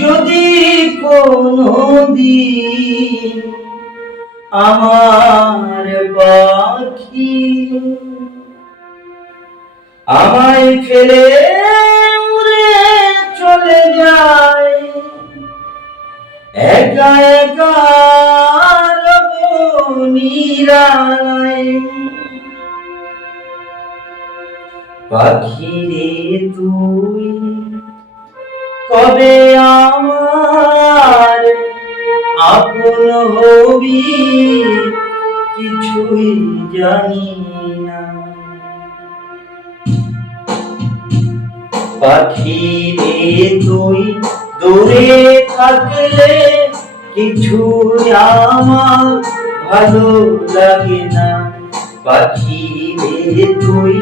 যদি কোনো দিন আমার পাখি আমায় ফেলে উড়ে চলে যায়, একা একা পাখি রে তুই কবে আমার আপন হবি, কিছুই জানি না। পাখি রে, তুই দূরে থাকলে কিছু আমার ভালো লাগে না। পাখি রে, তুই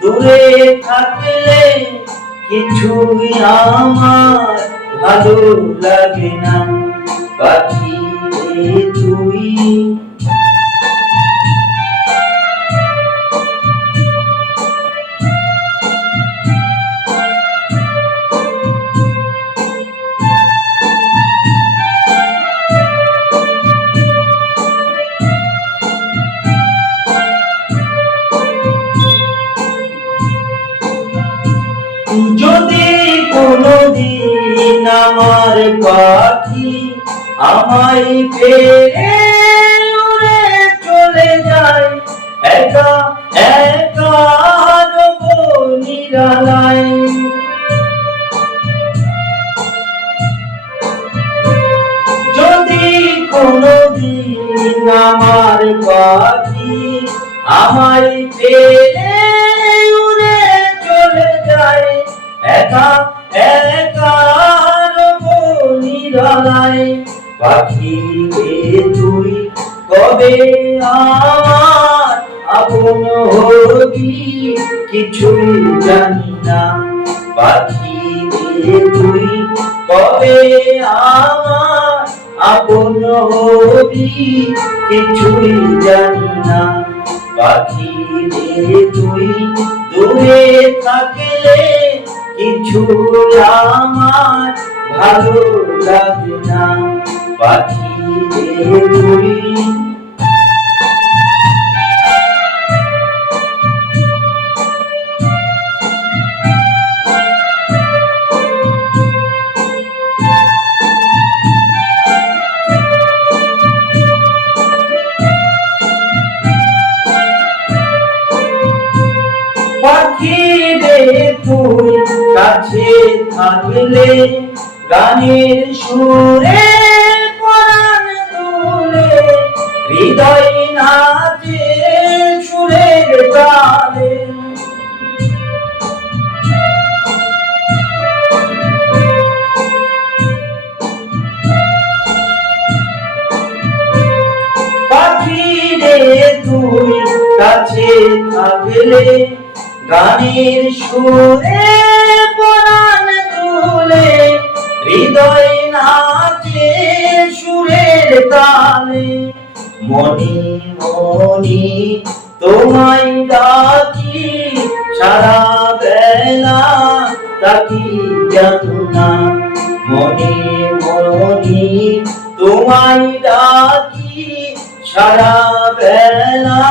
দূরে থাকলে কিছুই আমার ভালো লাগে না। পাখি তুই যদি কোনদিন আমার পাখি আমায় ফেরে চলে যায়, একা একা নিরালায়। কোনদিন আমার পাখি আমায় পাখি তুই কবে আর আপন হবি কিছুই জানি না। পাখি তুই কবে আমার আপন হবি কিছুই জানি না। পাখি তুই দূরে থাকলে কিছু আমার ভালো লাগে না। পাখি রে তুই পাখি তুই কাছে থাকলে গানের সুরে তুই কাছে থাকলে গানের সুরে পরাণ তুলে, হৃদয় নাচে সুরের তালে। মনি মনি, তোমায় ডাকি, সারা বেলা ডাকি জানো না মনি মনি, তোমায়